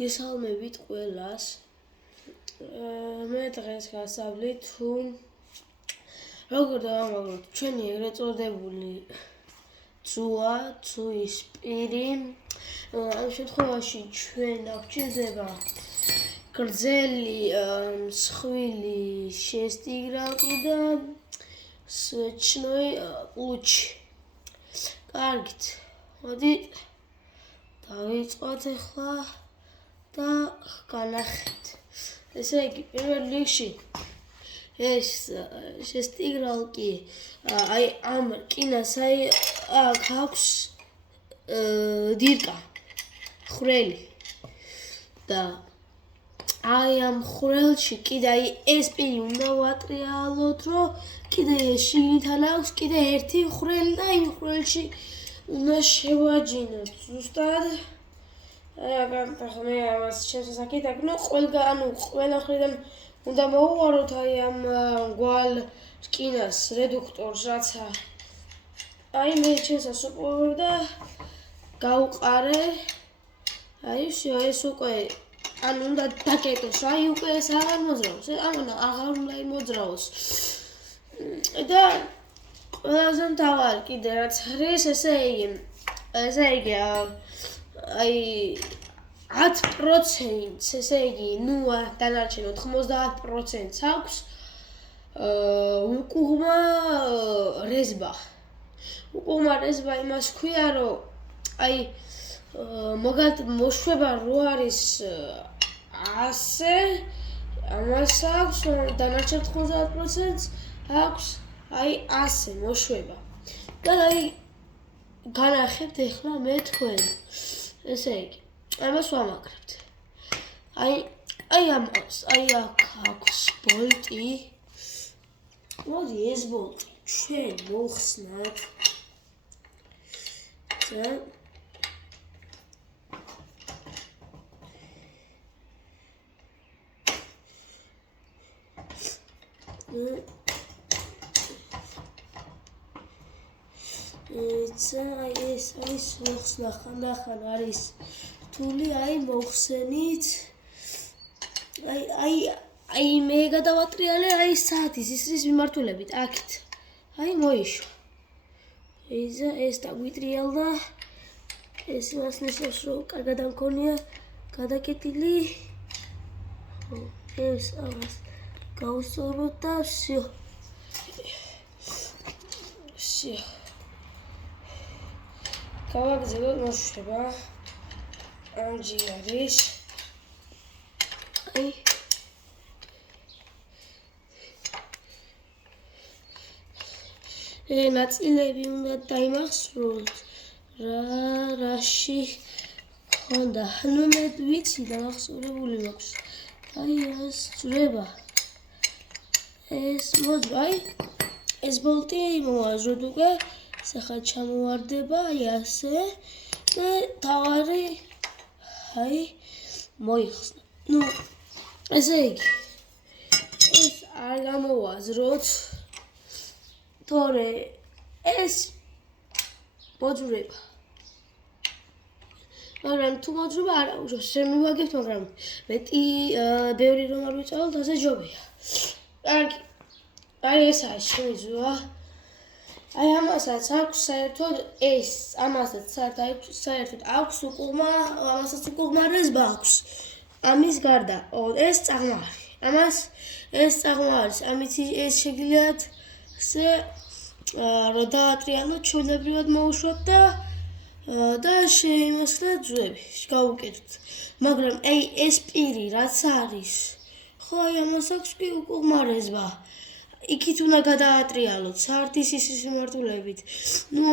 გესალმებით ყველას. მე დღეს გასავლით თუ როგორ დავამაგროთ ჩვენი ეგრეთ წოდებული ცუის პირი. ამ შემთხვევაში ჩვენ გვჭირდება გრძელი მსხვილი შესტიგრალკი და სვეჩნოი პლუჩი. კარგით, მოდი დავიწყოთ ახლა და განახეთ. ესე იგი, პირველ რიგში ეს შესტიგრალკი აი ამ რკინას აქ აქვს დირკა, ხვრელი და აი ამ ხვრელში კიდე აი ეს პირი უნდა ვატრიალოთ, რომ კიდე შიგნითან აქვს კიდე ერთი ხვრელი და იმ ხვრელში უნდა შევაჯინოთ ზუსტად. მე ამას ჩემს ასაკით აკნო ყველა მხრიდან უნდა მოვუვაროთ აი ამ მგვალ რკინას რედუქტორს, რაცა აი მე ჩემს ასუპოვებ და გავყარე. აი ეს უკვე ან უნდა დაკეტოს, აი უკვე ეს აღარ მოძრაობს, აღარ უნდა მოძრაოს. და ყველაზე მთავარი კიდე რაც არის, ესე იგი აი 10%, ესე იგი, დანარჩენ 90%-ს აქვს უკუღმა რეზბა. უკუღმა რეზბა იმას ქვია, რომ აი მოშვება რო არის 100, ამას აქვს დანარჩენ 90%-ს აქვს აი 100 მოშვება. და აი განახებთ ახლა მე თქვენ. ესე იგი, ამას ვამაგრებთ. აი ამას, აი აქ აქვს ბოლტი. მოდი ეს ბოლტი ჩვენ მოვხსნათ. ეს არის მოხსნა ხანდახან არის რთული, აი მოვხსენით. აი მე გადავატრიალე აი საათის ისრის მიმართულებით აქეთ. აი მოიშვა. ეს დაგვიტრიალდა. ეს იმას ნიშნავს, რომ კარგად არ მქონია გადაკეტილი. ეს ამას გავუსწოროთ და всё. გავაგზავნოთ მოშვება. ამჯი არის. ნაწილები უნდა დაიმახსოვროთ, რაში ხონდა. მე ვიცი დამახსოვრებული მაქვს. აი ეს ძრება. ეს მოძრა, ეს ბოლტი მოვაზროთ უკვე. ახლა ჩამოვარდება აი ასე და თავარი აი მოიხსნა. ესე იგი ეს არ გამოვაზროთ, თორე ეს მოძრება. მაგრამ თუ მოძრება არ აუჟოს, შემივაგებთ, მაგრამ მეტი ბევრი რომ არ ვიწავლოთ, ასე ჯობია. კარგი. აი ეს არის ჩემი ზოა. აი ამასაც აქვს საერთოდ საერთოდ აქვს უკუღმა რეზბა აქვს. ამის გარდა ეს წაღმარი. ეს წაღმარი, ამით ეს შეგიძლიათ რომ დაატრიალოთ, ჩვეულებრივად მოვუშვათ და შეიმოსხლათ ძვები, გავუკეთოთ. მაგრამ აი ეს პირი რაც არის, ხო აი ამას აქვს კი უკუღმა რეზბა. იქით უნდა გადაატრიალოთ საათის ისრის მიმართულებით.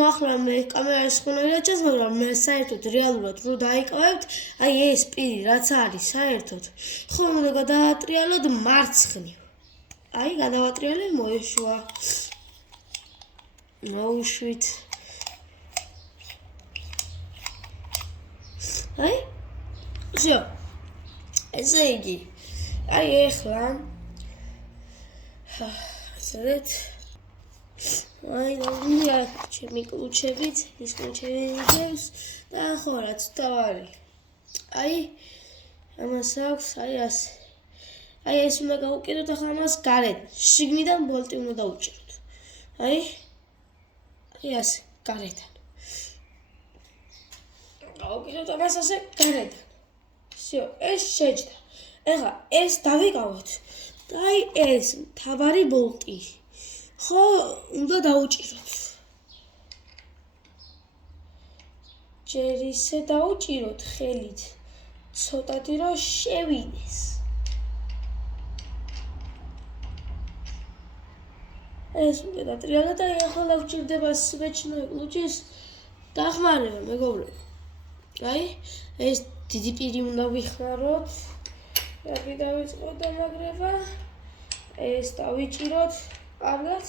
ახლა მე კამერას ხონერად ჩანს, მაგრამ მე საერთოდ რეალურად რო დაიკავებთ, აი ეს პირი რაც არის საერთოდ, ხო უნდა გადაატრიალოთ მარცხნივ. აი გადავატრიალე, მოეშვა. მოვუშვით. აი всё. ესე იგი, აი ახლა ასეთ აი დავიდა ჩემი კლუჩებით, ის კლუჩები მიგებს და ხო რაც თავარი. აი ამას აქვს აი ასე. აი ეს უნდა გავუკიდოთ ახლა ამას გარეთ. შიგნიდან ბოლტი უნდა დაუჭიროთ. აი ასე გარედან. გავუკიდოთ ამას ასე გარედან. всё, ეს შეჯდა. ეხლა ეს დავიკავოთ. და აი ეს მთავარი ბოლტი. ხო, უნდა დაუჭიროთ. ჯერ ისე დაუჭიროთ ხელით. ცოტათი რომ შევიდეს. ეს უნდა დატრიალო და ახლა ვჭირდება სვეჩნოი ლუჩის დახმარება, მეგობრებო. აი, ეს დიდი პირი უნდა ვიხმაროთ. რაკი დავიწყოთ დამაგრება. ეს დავიჭიროთ კარგად.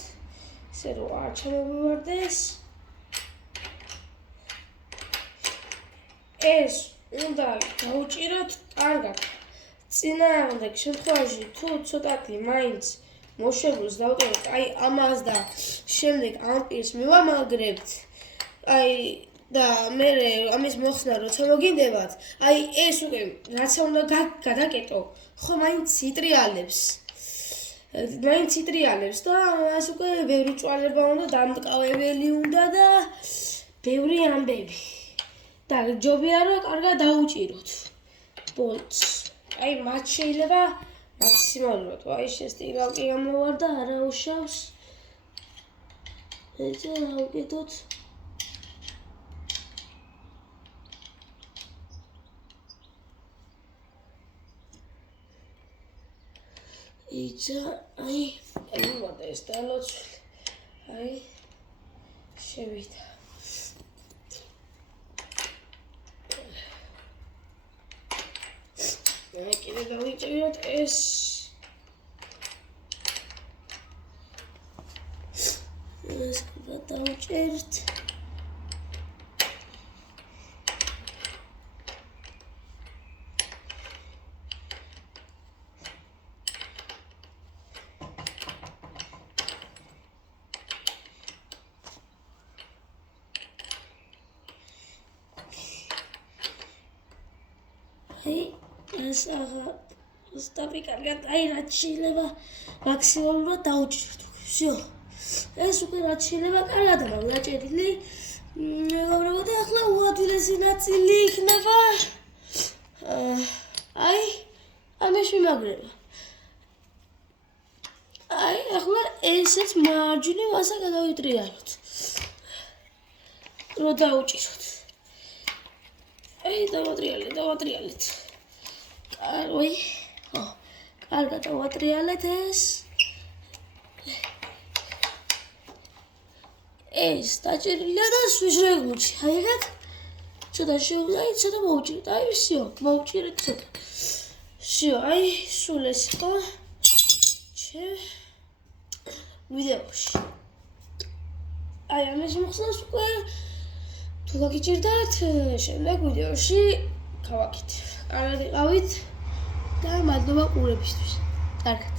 ისე რომ არ ჩამოვივარდეს. ეს უნდა დავუჭიროთ კარგად. წინააღმდეგ შემთხვევაში თუ ცოტათი მაინც მოშებულს დავტოვოთ, აი ამას და შემდეგ ამ პირს მივამაგრებთ. აი და მე ამის მოხსნა როცა მოგინდებათ, აი ეს უკვე რაცა უნდა გადაკეტო, ხო მაინც იტრიალებს. მაინც იტრიალებს და ამას უკვე ბევრი წვალება უნდა, დამტკავებელი უნდა და ბევრი ამბები. და ჯობია რომ კარგად დაუჭიროთ ბოლტს. აი მათ შეიძლება მაქსიმალურად. აი შესტირალკი გამოვარდა, არა უშავს. ეცე დავუკიდოთ. იცა, აი, მოვიდა ეს დალოცვილი. აი, შევიდა. აი, კიდე დავიჭიროთ ეს. ეს დავუჭერთ. აი ეს აღარ სტაპი კარგად აი რაც შეიძლება მაქსიმალურად დაუჭიროთ. всё. ეს უკვე რაც შეიძლება კარგად აქვს დაჭერილი. მეგობრებო და ახლა უადვილესი ნაწილი იქნება. აი ამას ვიმაგრება. აი ახლა ესეც მარჯვნივ ასე გადავიტრიალოთ. რო დაუჭიროთ. აი დავატრიალეთ. კარგი. ხო. კარგად დავატრიალეთ ეს. ეს დაჭერილია და სვიჟრეგულში. აი ეგეთ. ცოტა შევდაი, ცოტა მოვჭირეთ. აი всё, მოვჭირეთ ცოტა. всё, აი სულ ეს იყო. ვიდეოში. აი ამას მოხსნას უკვე თუ გაგიჭირდათ შემდეგ ვიდეოში გავაკეთებ. კარგად იყავით და მადლობა ყურებისთვის. კარგად.